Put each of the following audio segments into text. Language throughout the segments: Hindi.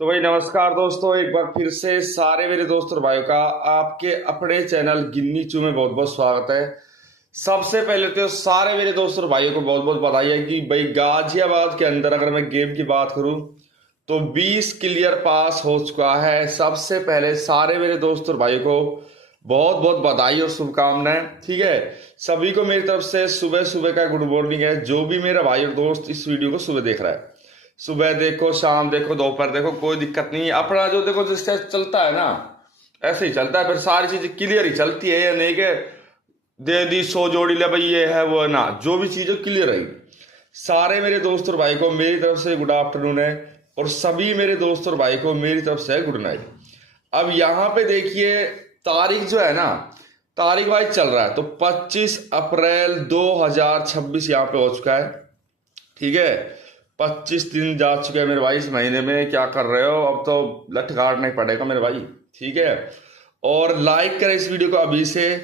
तो भाई नमस्कार दोस्तों, एक बार फिर से सारे मेरे दोस्त और भाइयों का आपके अपने चैनल गिन्नी चू में बहुत बहुत स्वागत है। सबसे पहले तो सारे मेरे दोस्त और भाइयों को बहुत बहुत बधाई है कि भाई गाजियाबाद के अंदर अगर मैं गेम की बात करूं तो 20 क्लियर पास हो चुका है। सबसे पहले सारे मेरे दोस्त और भाइयों को बहुत बहुत बधाई और शुभकामनाएं। ठीक है, सभी को मेरी तरफ से सुबह सुबह का गुड मॉर्निंग है। जो भी मेरा भाई और दोस्त इस वीडियो को सुबह देख रहा है, सुबह देखो, शाम देखो, दोपहर देखो, कोई दिक्कत नहीं है। अपना जो देखो जिससे चलता है ना ऐसे ही चलता है, फिर सारी चीजें क्लियर ही चलती है। या नहीं कि दे दी 100 जोड़ी ले भाई ये है वो है ना, जो भी चीज क्लियर रहेगी। सारे मेरे दोस्त और भाई को मेरी तरफ से गुड आफ्टरनून है और सभी मेरे दोस्त और भाई को मेरी तरफ से गुड नाइट। अब यहाँ पे देखिए तारीख जो है ना, तारीख वाइज चल रहा है तो 25 अप्रैल 2026 यहाँ पे हो चुका है। ठीक है, 25 दिन जा चुके हैं मेरे भाई। इस महीने में क्या कर रहे हो? अब तो लठ काटना ही पड़ेगा मेरे भाई। ठीक है, और लाइक करें इस वीडियो को अभी से।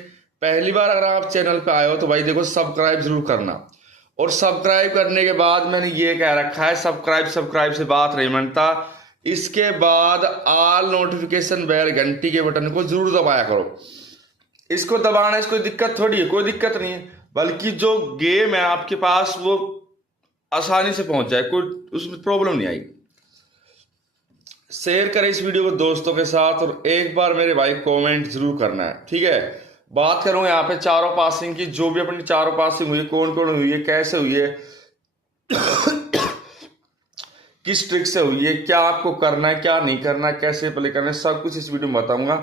पहली बार अगर आप चैनल पे आए हो तो भाई देखो सब्सक्राइब जरूर करना। और सब्सक्राइब करने के बाद मैंने ये कह रखा है, सब्सक्राइब से बात नहीं बनता। इसके बाद ऑल नोटिफिकेशन बेल घंटी के बटन को जरूर दबाया करो। इसको दबाने से कोई दिक्कत थोड़ी है, कोई दिक्कत नहीं है, बल्कि जो गेम है आपके पास वो आसानी से पहुंच जाए, कोई उसमें प्रॉब्लम नहीं आएगी। शेयर करें इस वीडियो को दोस्तों के साथ और एक बार मेरे भाई कमेंट जरूर करना है। ठीक है, बात करूंगा यहाँ पे चारों पासिंग की। जो भी अपनी चारों पासिंग हुई है, कौन कौन हुई है, कैसे हुई है, किस ट्रिक से हुई है, क्या आपको करना है, क्या नहीं करना है, कैसे प्ले करना है, सब कुछ इस वीडियो में बताऊंगा।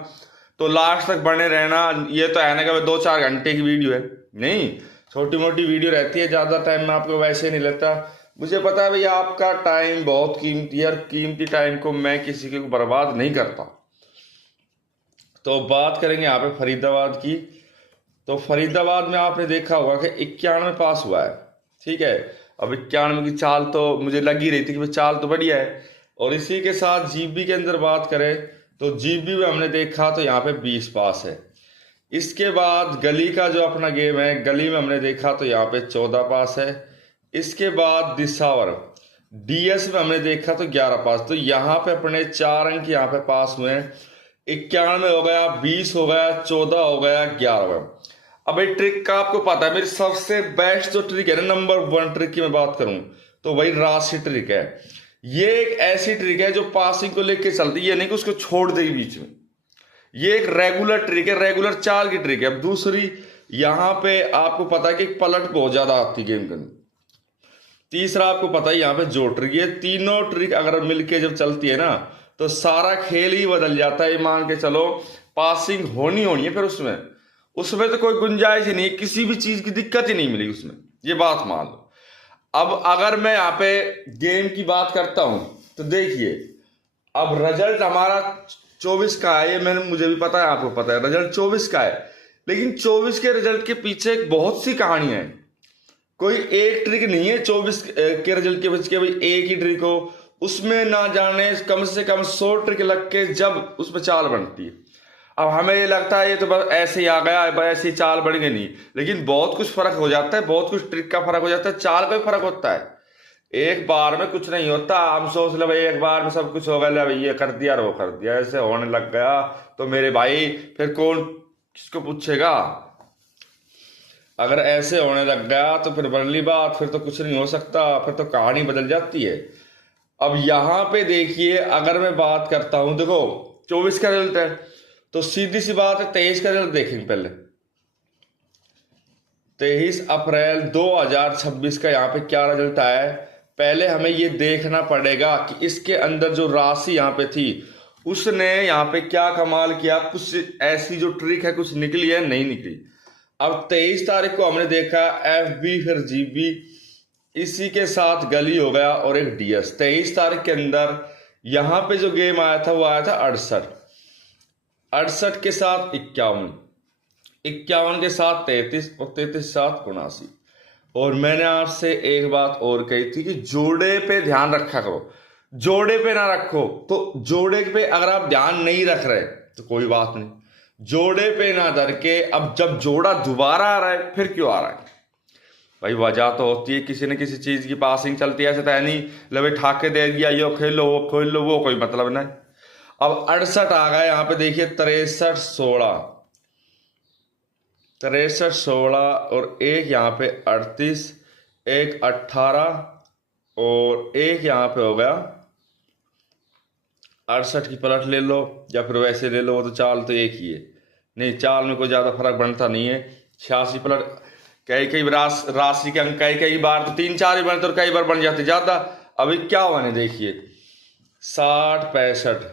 तो लास्ट तक बने रहना। ये तो है ना कि 2-4 घंटे की वीडियो है, नहीं, छोटी मोटी वीडियो रहती है, ज्यादा टाइम में आपको वैसे नहीं लगता। मुझे पता है भाई आपका टाइम बहुत कीमती है और कीमती टाइम को मैं किसी के बर्बाद नहीं करता। तो बात करेंगे यहाँ पे फरीदाबाद की। तो फरीदाबाद में आपने देखा होगा कि 91 पास हुआ है। ठीक है, अब 91 की चाल तो मुझे लग ही रही थी कि चाल तो बढ़िया है। और इसी के साथ जीबी के अंदर बात करें तो जीबी में हमने देखा तो यहाँ पे 20 पास है। इसके बाद गली का जो अपना गेम है, गली में हमने देखा तो यहाँ पे 14 पास है। इसके बाद दिसावर डीएस में हमने देखा तो 11 पास। तो यहाँ पे अपने 4 अंक यहाँ पे पास हुए हैं। 91 हो गया, 20 हो गया, 14 हो गया, 11 हो गया। अब ये ट्रिक का आपको पता है, मेरी सबसे बेस्ट जो ट्रिक है ना, नंबर 1 ट्रिक की मैं बात करूं तो वही राशि ट्रिक है। ये एक ऐसी ट्रिक है जो पासिंग को लेके चलती है, ये नहीं कि उसको छोड़ देगी बीच में। ये एक रेगुलर ट्रिक है, रेगुलर चाल की ट्रिक है। अब दूसरी यहां पे आपको पता है कि पलट बहुत ज्यादा आती गेम के अंदर। तीसरा आपको पता है यहाँ पे जो ट्रिक, ये तीनों ट्रिक अगर मिलके जब चलती है ना तो सारा खेल ही बदल जाता है। मान के चलो पासिंग होनी है, फिर उसमें तो कोई गुंजाइश ही नहीं, किसी भी चीज की दिक्कत ही नहीं मिली उसमें, ये बात मान लो। अब अगर मैं यहाँ पे गेम की बात करता हूं तो देखिए, अब रिजल्ट हमारा 24 का है। ये मुझे भी पता है, आपको पता है रिजल्ट 24 का है। लेकिन 24 के रिजल्ट के पीछे बहुत सी कहानियां हैं। कोई एक ट्रिक नहीं है 24 के रिजल्ट के पीछे भाई एक ही ट्रिक हो। उसमें ना जाने कम से कम 100 ट्रिक लग के जब उसमें चाल बनती है। अब हमें ये लगता है ये तो बस ऐसे ही आ गया, ऐसे ही चाल बढ़ गई, नहीं, लेकिन बहुत कुछ फर्क हो जाता है, बहुत कुछ ट्रिक का फर्क हो जाता है, चाल का भी फर्क होता है। एक बार में कुछ नहीं होता। हम सोच ले भाई एक बार में सब कुछ हो गया, भाई ये कर दिया वो कर दिया, ऐसे होने लग गया तो मेरे भाई फिर कौन किसको पूछेगा? अगर ऐसे होने लग गया तो फिर बदली बात, फिर तो कुछ नहीं हो सकता, फिर तो कहानी बदल जाती है। अब यहां पे देखिए, अगर मैं बात करता हूं, देखो 24 का रिजल्ट है तो सीधी सी बात है 23 का रिजल्ट देखेंगे पहले। 23 अप्रैल 2026 का यहाँ पे क्या रिजल्ट आया है, पहले हमें ये देखना पड़ेगा कि इसके अंदर जो राशि यहाँ पे थी उसने यहाँ पे क्या कमाल किया। कुछ ऐसी जो ट्रिक है कुछ निकली है, नहीं निकली। अब 23 तारीख को हमने देखा FB फिर GB, इसी के साथ गली हो गया और एक DS। 23 तारीख के अंदर यहां पे जो गेम आया था वो आया था 68 के साथ 51 के साथ 33 और 33 साथ 79। और मैंने आपसे एक बात और कही थी कि जोड़े पे ध्यान रखा करो, जोड़े पे ना रखो। तो जोड़े पे अगर आप ध्यान नहीं रख रहे तो कोई बात नहीं, जोड़े पे ना धर के अब जब जोड़ा दोबारा आ रहा है फिर क्यों आ रहा है, भाई वजह तो होती है किसी न किसी चीज की पासिंग चलती है, ऐसे तो है नहीं ले भाई ठाके दे दिया यो खेलो वो खेल लो, वो कोई मतलब नहीं। अब 68 आ गया यहाँ पे देखिए 63 16, 63 16 और एक यहाँ पे 38, एक 18 और एक यहाँ पे हो गया 68 की पलट ले लो या फिर वैसे ले लो, वो तो चाल तो एक ही है, नहीं चाल में कोई ज्यादा फर्क बनता नहीं है। 86 पलट कई कई राशि के अंक कई बार तो 3 4 ही बनते और कई बार बन जाते ज्यादा। अभी क्या बने देखिए 60 65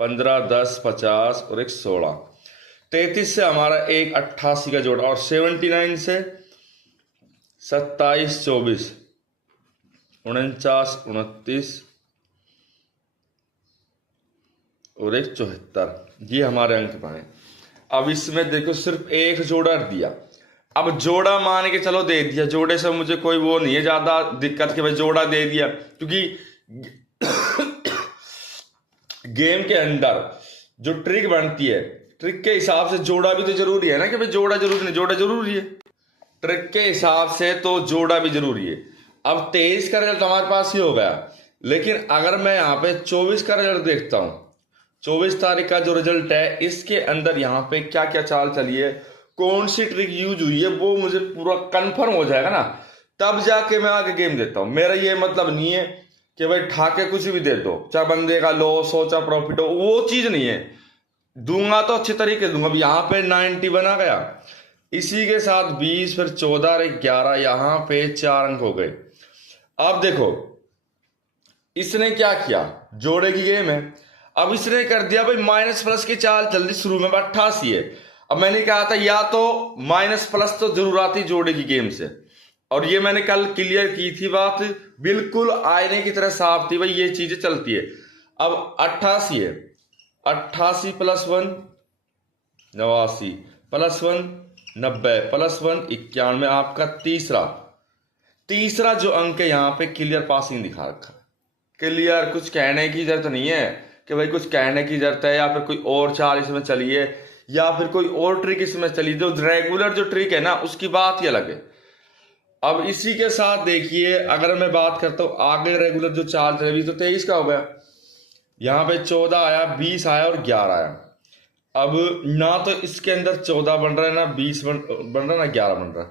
15 10 50 और एक 16, 33 से हमारा एक 88 का जोड़ और 79 से 27 24 49 29 और एक 74, ये हमारे अंक बने। अब इसमें देखो सिर्फ एक जोड़ा दिया, अब जोड़ा मान के चलो दे दिया, जोड़े से मुझे कोई वो नहीं है ज्यादा दिक्कत कि भाई जोड़ा दे दिया, क्योंकि गेम के अंदर जो ट्रिक बनती है ट्रिक के हिसाब से जोड़ा भी तो जरूरी है ना, कि भाई जोड़ा जरूरी नहीं, जोड़ा जरूरी है, ट्रिक के हिसाब से तो जोड़ा भी जरूरी है। अब 23 का रिजल्ट हमारे पास ही हो गया, लेकिन अगर मैं यहाँ पे 24 का रिजल्ट देखता हूं, 24 तारीख का जो रिजल्ट है इसके अंदर यहाँ पे क्या क्या चाल चली है, कौन सी ट्रिक यूज हुई है, वो मुझे पूरा कंफर्म हो जाएगा ना, तब जाके मैं आगे गेम देता हूं। मेरा ये मतलब नहीं है कि भाई ठाके कुछ भी दे दो, चाहे बंदे का लॉस हो चाहे प्रॉफिट हो, वो चीज नहीं है, दूंगा तो अच्छे तरीके दूंगा। अब यहाँ पे 90 बना गया, इसी के साथ 20 फिर 14 और 11, यहाँ पे 4 अंक हो गए। अब देखो इसने क्या किया, जोड़े की गेम है, अब इसने कर दिया भाई माइनस प्लस की चाल जल्दी शुरू में 88 है। अब मैंने कहा था या तो माइनस प्लस तो जरूर आती जोड़े की गेम से, और ये मैंने कल क्लियर की थी बात, बिल्कुल आईने की तरह साफ थी भाई, ये चीजें चलती है। अब 88 है, 88 + 1 89 + 1 90 + 1 91, आपका तीसरा जो अंक है यहाँ पे क्लियर पासिंग दिखा रखा है। क्लियर कुछ कहने की जरूरत नहीं है कि भाई कुछ कहने की जरूरत है, या फिर कोई और चाल इसमें चली है, या फिर कोई और ट्रिक इसमें चली, जो रेगुलर जो ट्रिक है ना उसकी बात ही अलग है। अब इसी के साथ देखिए अगर मैं बात करता हूं आगे रेगुलर जो चाल चलेगी, तो 23 का हो गया, यहाँ पे 14 आया, 20 आया और 11 आया। अब ना तो इसके अंदर 14 बन रहा है, ना 20 बन रहा है, ना 11 बन रहा है,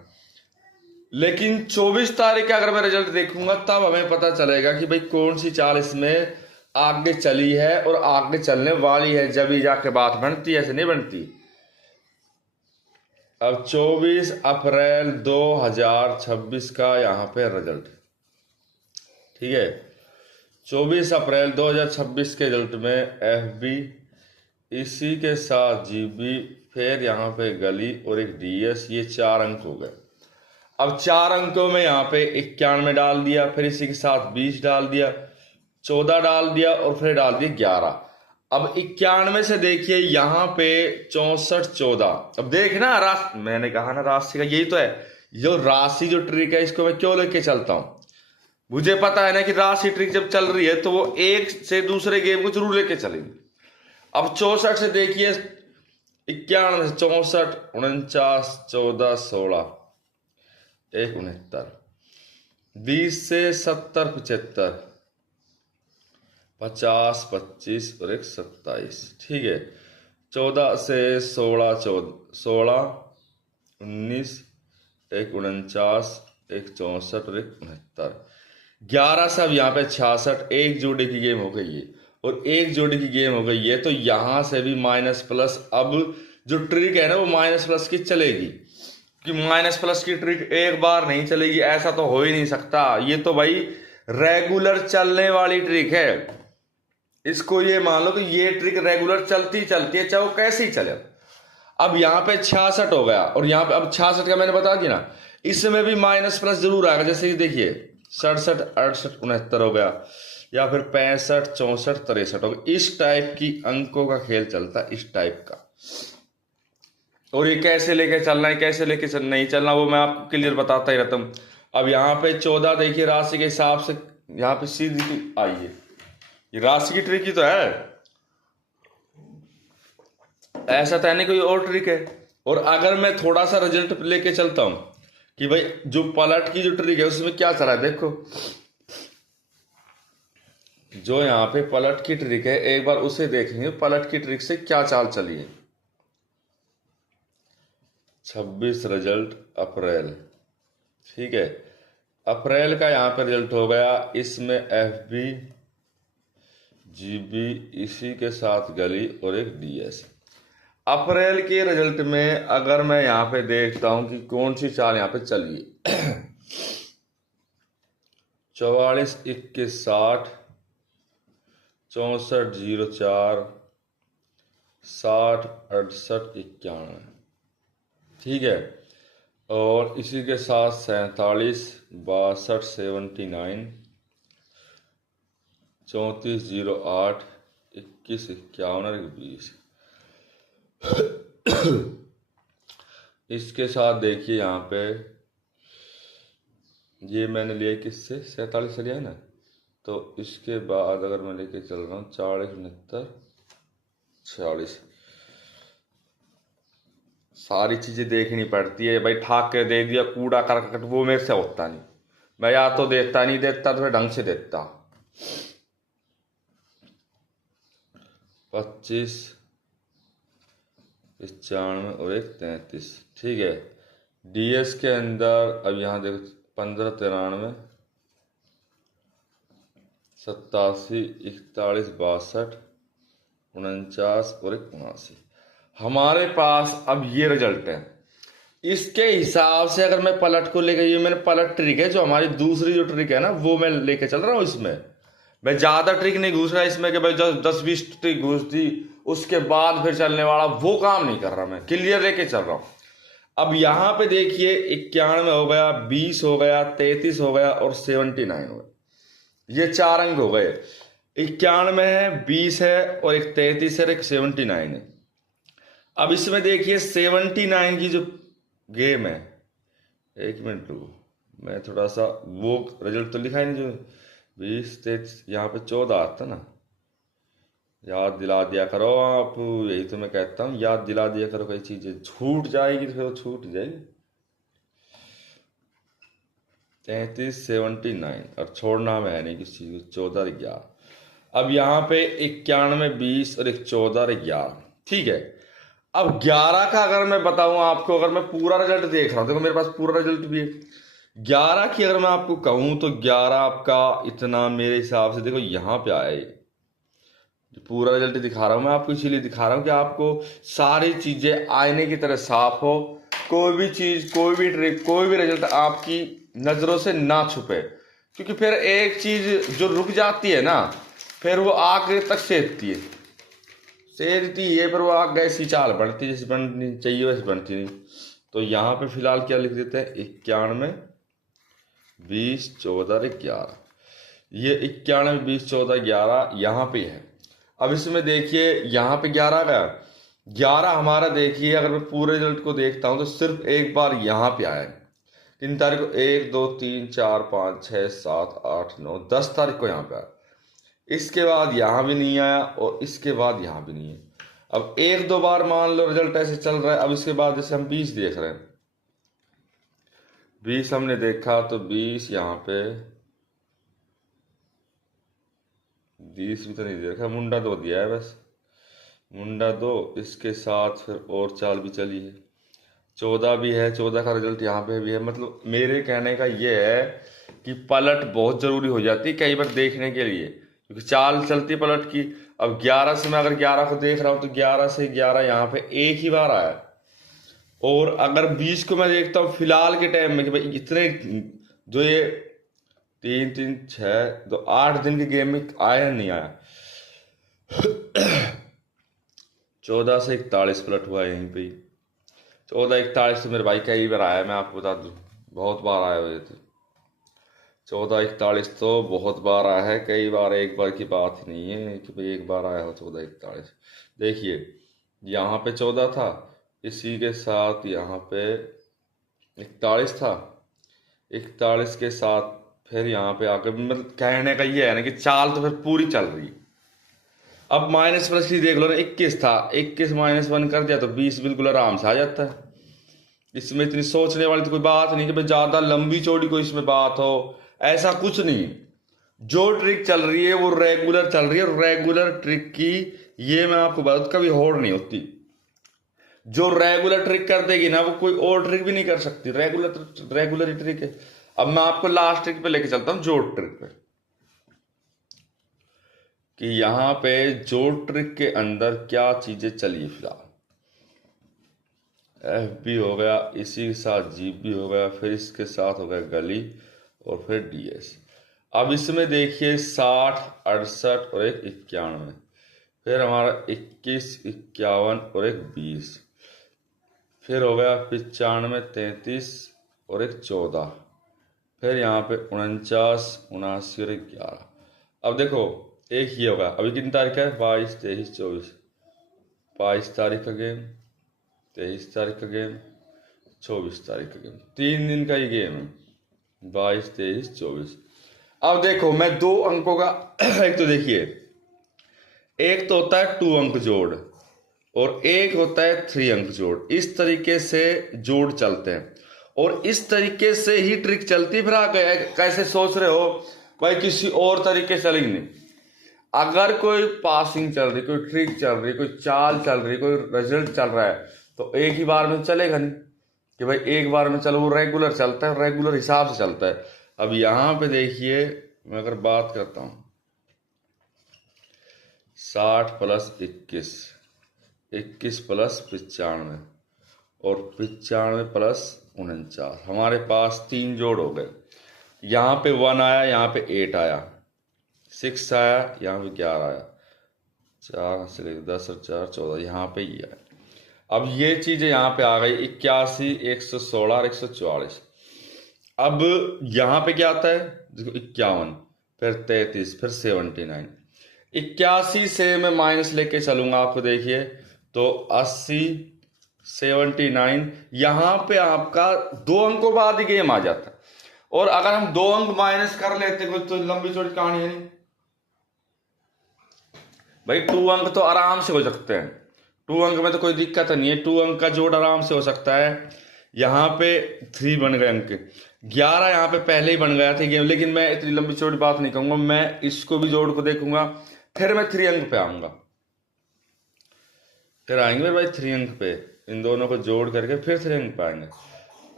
लेकिन 24 तारीख का अगर मैं रिजल्ट देखूंगा तब हमें पता चलेगा कि भाई कौन सी चाल इसमें आगे चली है और आगे चलने वाली है, जब ही जाके बात बनती है, ऐसे नहीं बनती। अब 24 अप्रैल 2026 का यहाँ पे रिजल्ट, ठीक है, 24 अप्रैल 2026 के रिजल्ट में FB, इसी के साथ GB, फिर यहाँ पे गली और एक DS, ये 4 अंक हो गए। अब 4 अंकों में यहाँ पे 91 डाल दिया, फिर इसी के साथ 20 डाल दिया, 14 डाल दिया और फिर डाल दिया 11। अब 91 से देखिए यहाँ पे 64 14। अब देखना मैंने कहा ना राशि का यही तो है, जो राशि जो ट्रिक है इसको मैं क्यों लेके चलता हूं, मुझे पता है ना कि राशि ट्रिक जब चल रही है तो वो एक से दूसरे गेम को जरूर लेके चलेंगे। अब 64 से देखिए 91 से 64 49 14 16 एक 69, 20 से 70 75 50 25 और एक 27, ठीक है, 14 से 16 16 19 एक 49 एक 64 और एक 69, 11 से अब यहाँ पे 66, एक जोड़े की गेम हो गई है और एक जोड़ी की गेम हो गई है, तो यहां से भी माइनस प्लस, अब जो ट्रिक है ना वो माइनस प्लस की चलेगी, कि माइनस प्लस की ट्रिक एक बार नहीं चलेगी, ऐसा तो हो ही नहीं सकता, ये तो भाई रेगुलर चलने वाली ट्रिक है, इसको ये मान लो कि ये ट्रिक रेगुलर चलती है, चाहे वो कैसे ही चले। अब यहाँ पे 66 हो गया और यहाँ पे अब 66 का मैंने बता दिया ना, इसमें भी माइनस प्लस जरूर आएगा, जैसे कि देखिए 67 68 69 हो गया, या फिर 65 64 63 हो गया, इस टाइप की अंकों का खेल चलता है, इस टाइप का। और ये कैसे लेके चलना है, कैसे लेके नहीं चलना, वो मैं आपको क्लियर बताता ही रहता हूँ। अब यहाँ पे 14 देखिए राशि के हिसाब से, यहाँ पे सीधी आई है, ये राशि की ट्रिक ही तो है, ऐसा तो नहीं कोई और ट्रिक है। और अगर मैं थोड़ा सा रिजल्ट लेके चलता हूं कि भाई जो पलट की जो ट्रिक है उसमें क्या चला है। देखो जो यहाँ पे पलट की ट्रिक है, एक बार उसे देखेंगे पलट की ट्रिक से क्या चाल चली है। 26 रिजल्ट अप्रैल, ठीक है। अप्रैल का यहाँ पे रिजल्ट हो गया, इसमें FB GB इसी के साथ गली और एक DS। अप्रैल के रिजल्ट में अगर मैं यहाँ पे देखता हूं कि कौन सी चाल यहाँ पे चली है 44 21 60 64 04 60 68 91, ठीक है। और इसी के साथ 47 62 79 34 08 21 51 और 20। इसके साथ देखिए यहाँ पे ये मैंने लिया किससे 47 से लिया है ना, तो इसके बाद अगर मैं लेके चल रहा हूँ 40 69 46, सारी चीजें देखनी पड़ती है भाई। ठाक के दे दिया कूड़ा करकट, वो मेरे से होता नहीं। मैं या तो देखता नहीं देता तो ढंग से देता। 25 95 और एक 33, ठीक है। DS के अंदर अब यहाँ देखो 15 93 87 41 62 49 और एक 79। हमारे पास अब ये रिजल्ट है। इसके हिसाब से अगर मैं पलट को लेकर, ये मैंने पलट ट्रिक है जो हमारी दूसरी जो ट्रिक है ना वो मैं लेके चल रहा हूँ। इसमें मैं ज्यादा ट्रिक नहीं घुस रहा इसमें कि भाई 10-20 ट्रिक घुस दी उसके बाद फिर चलने वाला, वो काम नहीं कर रहा, मैं क्लियर लेके चल रहा हूँ। अब यहाँ पे देखिए 91 हो गया, 20 हो गया, 33 हो गया और 79 हो गया। ये 4 अंक हो गए। 91 है, 20 है और एक 33 है और एक 79 है। अब इसमें देखिए 79 की जो गेम है, एक मिनट रुको, मैं थोड़ा सा वो रिजल्ट तो लिखा ही नहीं जो 20 33 यहाँ पे 14 आता ना, याद दिला दिया करो आप। यही तो मैं कहता हूँ, याद दिला दिया करो। कई चीजें छूट जाएगी तो फिर छूट जाएगी। 33 79 और छोड़ना में है नहीं किसी चीज को, 14 11। अब यहाँ पे 91 20 और एक 14 और 11, ठीक है। अब 11 का अगर मैं बताऊं आपको, अगर मैं पूरा रिजल्ट देख रहा हूं, देखो मेरे पास पूरा रिजल्ट भी है। 11 की अगर मैं आपको कहूं तो 11 आपका इतना मेरे हिसाब से, देखो यहाँ पे आया ये पूरा रिजल्ट दिखा रहा हूं मैं आपको, इसीलिए दिखा रहा हूं कि आपको सारी चीजें आईने की तरह साफ हो। कोई भी चीज, कोई भी ट्रिक, कोई भी रिजल्ट आपकी नजरों से ना छुपे, क्योंकि फिर एक चीज जो रुक जाती है ना फिर वो आगे तक सेधती है, सेधती है पर वो आगे ऐसी चाल बढ़ती जैसे बननी चाहिए वैसे बनती नहीं। तो यहाँ पे फिलहाल क्या लिख देते हैं 91 20 14 11। ये 91 20 14 11 यहाँ पे है। अब इसमें देखिए यहाँ पे 11 गया, 11 हमारा देखिए अगर मैं पूरे रिजल्ट को देखता हूँ तो सिर्फ एक बार यहाँ पे आया है। किन तारीख को? 1 2 3 4 5 6 7 8 9 10 तारीख को यहाँ पे आया। इसके बाद यहाँ भी नहीं आया और इसके बाद यहाँ भी नहीं है। अब 1-2 बार मान लो रिजल्ट ऐसे चल रहा है। अब इसके बाद जैसे हम 20 देख रहे हैं, 20 हमने देखा तो 20 यहाँ पे 20 भी तो नहीं देखा, मुंडा 2 दिया है बस, मुंडा 2। इसके साथ फिर और चाल भी चली है, 14 भी है, 14 का रिजल्ट यहाँ पे भी है। मतलब मेरे कहने का ये है कि पलट बहुत जरूरी हो जाती है कई बार देखने के लिए, क्योंकि चाल चलती है पलट की। अब 11 से मैं अगर 11 को देख रहा हूँ तो 11 से 11 यहाँ पे एक ही बार आया, और अगर 20 को मैं देखता हूँ फिलहाल के टाइम में कि भाई इतने जो ये 3 3 6 2 8 दिन के गेम में आया नहीं आया। 14 से 41 पलट हुआ यहीं पे। 14 41 तो मेरे भाई कई बार आया, मैं आपको बता दूं बहुत बार आए हुए थे। 14 41 तो बहुत बार आया है, कई बार, एक बार की बात ही नहीं है कि भाई एक बार आया हो 14 41। देखिए यहाँ पे 14 था, इसी के साथ यहाँ पे 41 था, 41 के साथ फिर यहाँ पे आकर, मतलब कहने का ये है ना कि चाल तो फिर पूरी चल रही है। अब माइनस प्लस की देख लो ना, 21 था, 21 -1 कर दिया तो 20 बिल्कुल आराम से आ जाता है। इसमें इतनी सोचने वाली तो कोई बात नहीं कि भाई ज्यादा लंबी चौड़ी कोई इसमें बात हो, ऐसा कुछ नहीं। जो ट्रिक चल रही है वो रेगुलर चल रही है, और रेगुलर ट्रिक की ये मैं आपको बता कभी होड़ नहीं होती। जो रेगुलर ट्रिक कर देगी ना वो कोई और ट्रिक भी नहीं कर सकती, रेगुलर ही ट्रिक है। अब मैं आपको लास्ट ट्रिक पे लेके चलता हूं, जोड़ ट्रिक पे, कि यहां पे जोड़ ट्रिक के अंदर क्या चीजें चली। फिलहाल एफ बी हो गया, इसी के साथ जी बी हो गया, फिर इसके साथ हो गया गली, और फिर डी एस। अब इसमें देखिए 60, 68 और एक 91, फिर हमारा 21, 51 और एक 20, फिर हो गया 95, 33 और एक 14, फिर यहाँ पे 49, 79 और एक 11। अब देखो एक ये होगा, अभी कितनी तारीख है, 22, 23, 24, 22 तारीख का गेम, 23 तारीख का गेम, 24 तारीख का गेम, 3 दिन का ही गेम है, 22, 23, 24। अब देखो मैं 2 अंकों का एक तो देखिए, एक तो होता है 2 अंक जोड़ और एक होता है 3 अंक जोड़। इस तरीके से जोड़ चलते हैं और इस तरीके से ही ट्रिक चलती है। फिर आप कैसे सोच रहे हो भाई किसी और तरीके से चलेगी नहीं। अगर कोई पासिंग चल रही, कोई ट्रिक चल रही, कोई चाल चल रही, कोई रिजल्ट चल रहा है, तो एक ही बार में चलेगा नहीं कि भाई एक बार में चलो, वो रेगुलर चलता है, रेगुलर हिसाब से चलता है। अब यहां पे देखिए मैं अगर बात करता हूं 60 + 21, 21 + 95 और 95 + 49, हमारे पास 3 जोड़ हो गए। यहाँ पे 1 आया, यहाँ पे 8 आया, 6 आया, यहाँ पे 11 आया, 4 से 10 और 4 14, यहाँ पे ये आया। अब ये चीजें यहाँ पे आ गई 81, 116 और 144। अब यहाँ पे क्या आता है देखो 51, फिर 33, फिर 79। 81 से मैं माइनस लेके चलूंगा, आपको देखिए तो 80, 79, यहाँ पे आपका 2 अंकों बाद ही गेम आ जाता है। और अगर हम 2 अंक माइनस कर लेते कोई तो लंबी चौड़ी कहानी है नहीं भाई। 2 अंक तो आराम से हो सकते हैं, 2 अंक में तो कोई दिक्कत नहीं है, 2 अंक का जोड़ आराम से हो सकता है। यहाँ पे 3 बन गए अंक, 11 यहाँ पे पहले ही बन गया था गेम, लेकिन मैं इतनी लंबी चौड़ी बात नहीं कहूंगा, मैं इसको भी जोड़ को देखूंगा, फिर मैं 3 अंक पे आऊंगा, फिर आएंगे भाई 3 अंक पे, इन दोनों को जोड़ करके फिर 3 अंक पे आएंगे।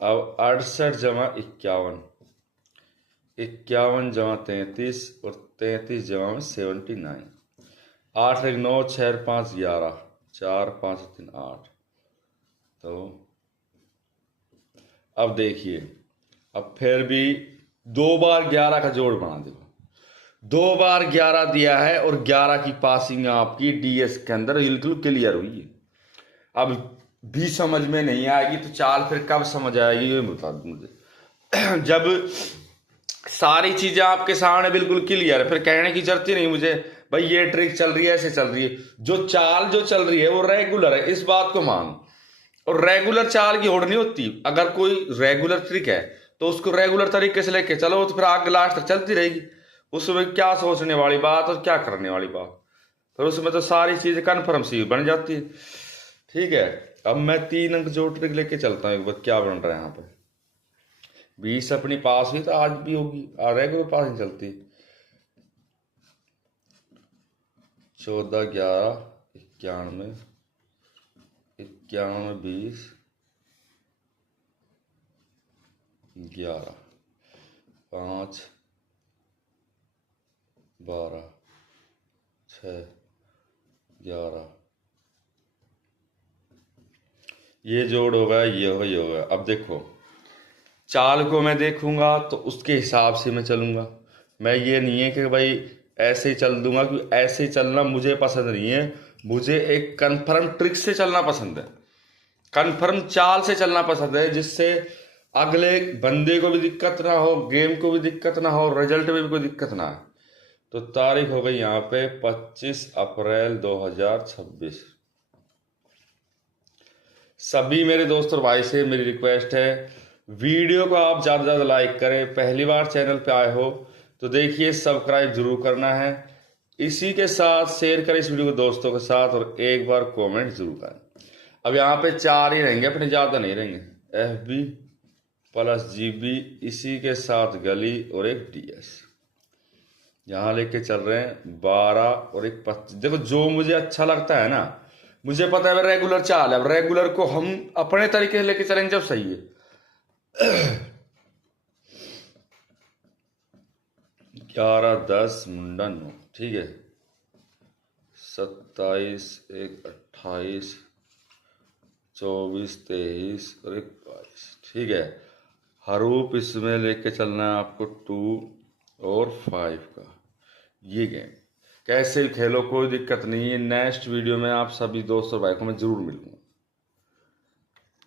अब 68 जमा 51, 51 जमा 33 और 33 जमा 79, 8 1 9, 6 5 11, 4 5 3 8। तो अब देखिए, अब फिर भी 2 बार 11 का जोड़ बना, देखो 2 बार 11 दिया है और 11 की पासिंग आपकी डीएस के अंदर बिल्कुल क्लियर हुई है। अब भी समझ में नहीं आएगी तो चाल फिर कब समझ आएगी ये बता दो मुझे। जब सारी चीजें आपके सामने बिल्कुल क्लियर है, फिर कहने की जरूरत ही नहीं मुझे भाई ये ट्रिक चल रही है, ऐसे चल रही है। जो चाल जो चल रही है वो रेगुलर है, इस बात को मान। और रेगुलर चाल की होड़ नहीं होती। अगर कोई रेगुलर ट्रिक है तो उसको रेगुलर तरीके से लेके चलो, तो फिर आगे लास्ट तक चलती रहेगी। उसमें क्या सोचने वाली बात और क्या करने वाली बात, फिर उसमें तो सारी चीजें कन्फर्म सी बन जाती है। ठीक है, अब मैं 3 अंक जोड़ ट्रिक लेके चलता हूँ, एक बार क्या बन रहा है यहाँ पे। 20 अपनी पास हुई तो आज भी होगी, रेगुलर पास नहीं चलती। 14 11 91, 91 20 11, 5 12 6 11, ये जोड़ होगा, ये होगा, ये होगा। अब देखो चाल को मैं देखूंगा तो उसके हिसाब से मैं चलूंगा। मैं ये नहीं है कि भाई ऐसे ही चल दूंगा, क्योंकि ऐसे ही चलना मुझे पसंद नहीं है। मुझे एक कन्फर्म ट्रिक से चलना पसंद है, कन्फर्म चाल से चलना पसंद है, जिससे अगले बंदे को भी दिक्कत ना हो, गेम को भी दिक्कत ना हो, रिजल्ट में भी कोई दिक्कत ना हो। तो तारीख हो गई यहाँ पे 25 अप्रैल 2026। सभी मेरे दोस्त और भाई से मेरी रिक्वेस्ट है, वीडियो को आप ज़्यादा से ज़्यादा लाइक करें। पहली बार चैनल पे आए हो तो देखिए सब्सक्राइब जरूर करना है, इसी के साथ शेयर करें इस वीडियो को दोस्तों के साथ, और एक बार कमेंट जरूर करें। अब यहाँ पे 4 ही रहेंगे अपने, ज़्यादा नहीं रहेंगे, FB प्लस GB, इसी के साथ गली और एक DS। यहाँ लेके चल रहे हैं 12 और एक 25। देखो जो मुझे अच्छा लगता है ना, मुझे पता है रेगुलर चाल है, अब रेगुलर को हम अपने तरीके से लेके चलेंगे जब सही है। 11 10 मुंडा 9, ठीक है। 27 1 28, 24 23 और एक 22, ठीक है। हरूप इसमें लेके चलना है आपको 2 और 5 का। ये गेम कैसे भी खेलो, कोई दिक्कत नहीं है। नेक्स्ट वीडियो में आप सभी दोस्तों भाई को मैं जरूर मिलूंगा।